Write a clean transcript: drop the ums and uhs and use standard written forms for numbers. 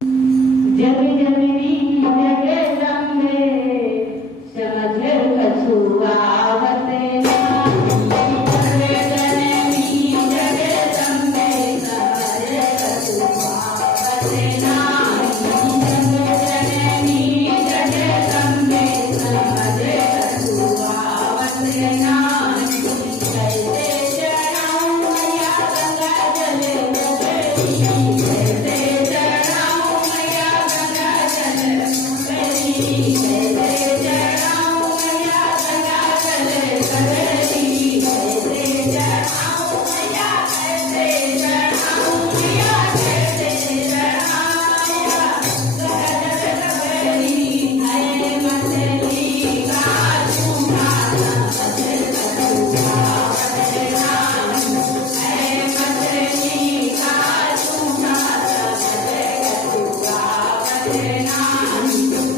जग जननी जगदम्बे समझ कछुआवत नाही। जग जननी जगदम्बे समझ कछुआवत नाही। जग जननी जगदम्बे समझ कछुआवत नाही। कैसे चढ़ाऊं मैया गंगा जल गगरी, कैसे चढ़ाऊं मैया गंगा जल गगरी, कैसे चढ़ाऊं मैया गंगा जल गगरी, कैसे चढ़ाऊं मैया, कैसे चढ़ाऊं मैया, कैसे चढ़ाऊं गगन गगरी। है मछली का चूड़ा समझ कछुआवत नाही। है मछली का चूड़ा समझ कछुआवत नाही।